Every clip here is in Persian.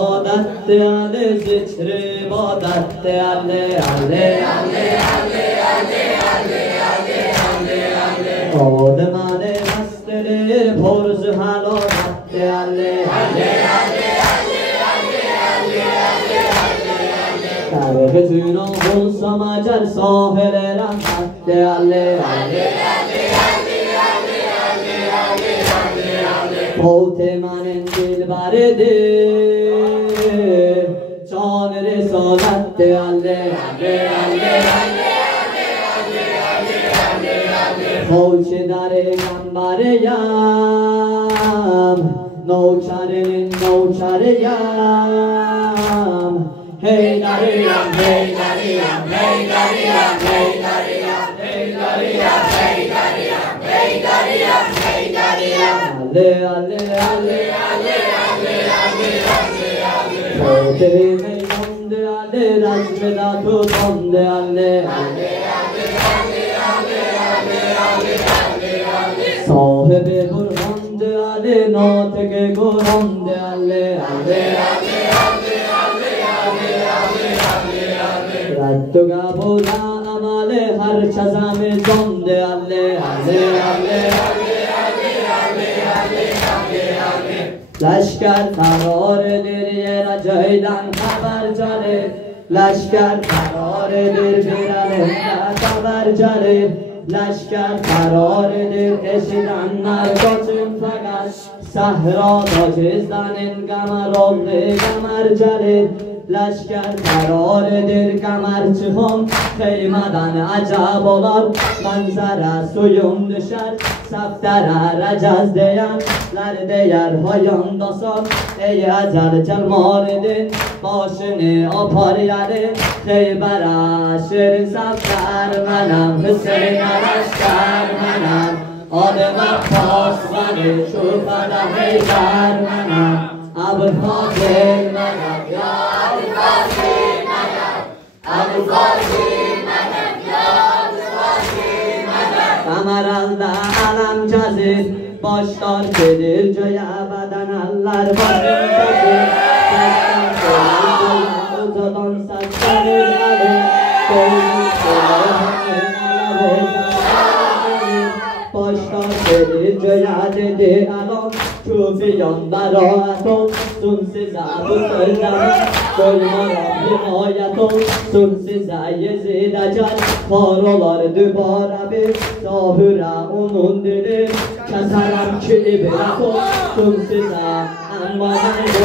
عبادت علی ذکر عبادت علی علی علی علی علی علی علی علی آدمان مستر پرز حلالت علی علی علی علی علی علی علی طرف جونا بولسام اجل ساحل رحمت علی علی علی فوت من دل جان رسالت علی خوش در گنبریم نوچرین نوچریم هی دریم هی دریم هی دریم هی دریم هی دریم هی دریم هی دریم هی دریم علی علی علی علی علی علی علی فوت میدان علی رزم داتو بند علی صاحب برهان علی ناطق قرآن علی رد و قبول عمل هر چزم جان علی لشکر قرار دریه را جایدن خبر جاره لشکر قرار در بیرن خبر جاره لشکر قرار در کشیدن نرگاتون فقط صحرا داجزدن گمرال گمر جاره لشکر قرار در گمر چهم خیمدن عجب آلار منظر سویون دشد سفتر رجز دیم لردیر هایان داسان ای اجل جلمارده باشن آپاریاده خیبر شر سفتر منم حسین لشکر منم آدم پاس منه شوفده حیدر منم ابوالفاضل منم یا ابوالفاضل منم ابوالفاضل منم یا ابوالفاضل منم قمرالده علم جزید باشدار که دل جای ابدن اللر باشدار اوزادان سستر علی باشدار که دل جای عدد الان شوفیان براعتون سنسی زعب و سردم گلمارم حمایتون سنسی زعیزی دجل خارالار دوباره بی ظاهره اونون دیده کسرم که برکن سنسی زعب انوانه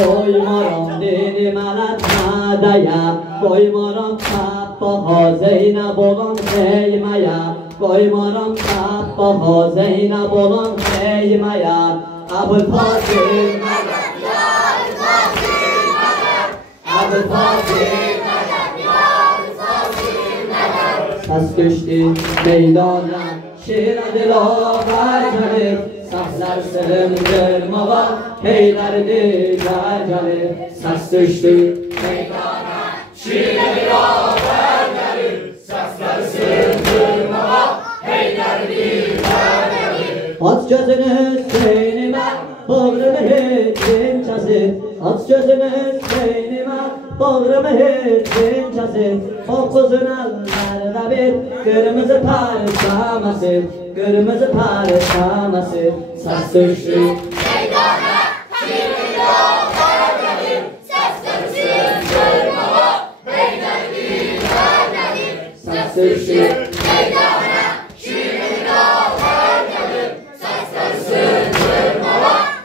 گلمارم دینی ملت مدیم گلمارم تباها زینب بولان خیمیم گلمارم تباها زینب بولان خیمیم ابوالفاضل منم یا ابوالفاضل منم ابوالفاضل منم یا ابوالفاضل منم سس کشتی میدانم شیر دلاور جله سفزر سلم جرموا حیدر دیگر جله سس کشتی میدانم شیر دلاور جله سفزر سلم جرموا حیدر دیگر جله از جزنه سینما bağrımı hecim çası Aç gözümü seynime bağrımı hecim çası Okuzun ellerinde bir kırmızı parçaması Kırmızı parçaması Ses düştü meydana şirin yollar gelir Ses düşsün durmama Beyler giderlerim Ses düştü meydana şirin yollar gelir Ses düşsün durmama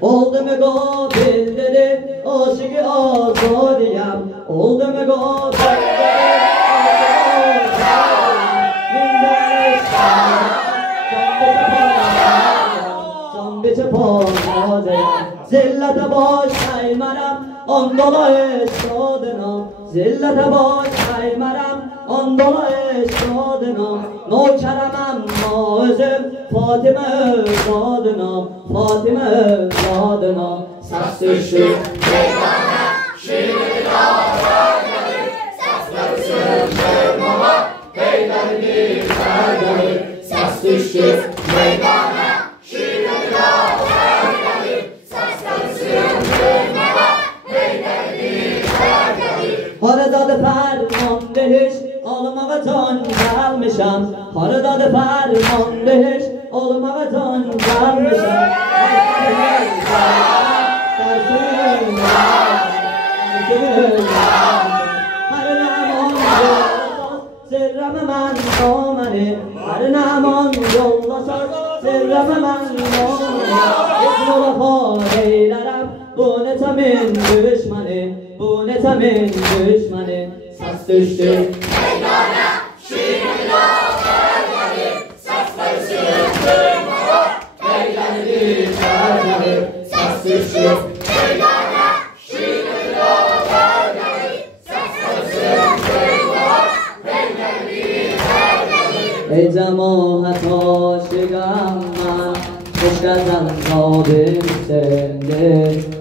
oldu mu gafil dedi aşık-ı azadiyem oldu mu gafil dedi can biçe paradeyem zillete baş eymerem andola eşadına zillete baş eymerem andola eşadına noçeremem mazım Fatime adına Fatime adına ses düştü meydana şirin dağlar gelir ses düşsün durmama beyler gider gelir ses düştü meydana şirin dağlar gelir ses düşsün ağacan gelmişem Harada da ferman beş Oğlum ağacan gelmişem Sırrımı ben doğmanı Her naman yolla sor Sırrımı ben doğmanı Yokluğa kor eylerim Bu ne tamin düşmanı Bu ne tamin düşmanı Sas düştü meydana Şirin ağabeyleri Sas düştü meydana Eğlenir çağırları Sas düştü meydana Şirin ağabeyleri Sas düştü meydana ای جماعت عاشقم من عشق ازم تابیم سنده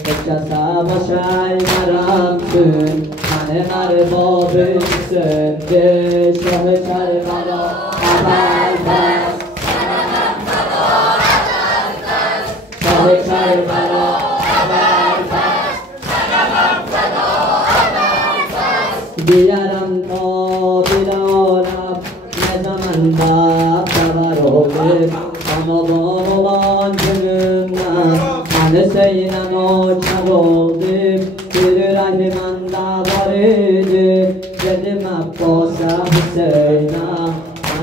عشق از هواشی مرم کن من اربابیم سنده شاه کربلا اول پس شاه کربلا اول پس بیارم تا بلالم من بابروه اما بابان جنونم من سینم و چبودیم دل رنگ من دوارده جدیم عباس حسینم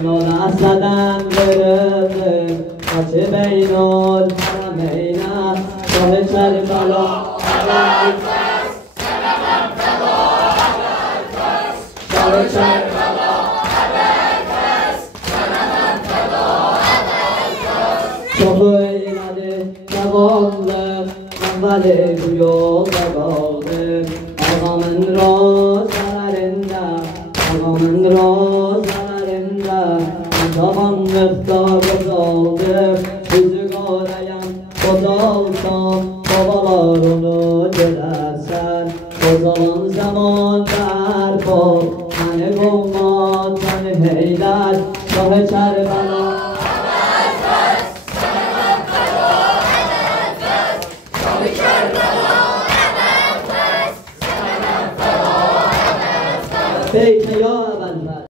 منو نسدن برده آچه بین الحرمینم شاه کربلا اول پس سلام فدا اول پس شاه کربلا Çok eğlendi, devamlı, evveli bu yolda kaldı Ağamın rozalarında, ağamın rozalarında Zamanlıkta bozuldu, yüzü korayan bozulsam Babalar onu dilersen, o zaman derpol Hani bulmaz, hani heyler, şahı Kerbela Peki ya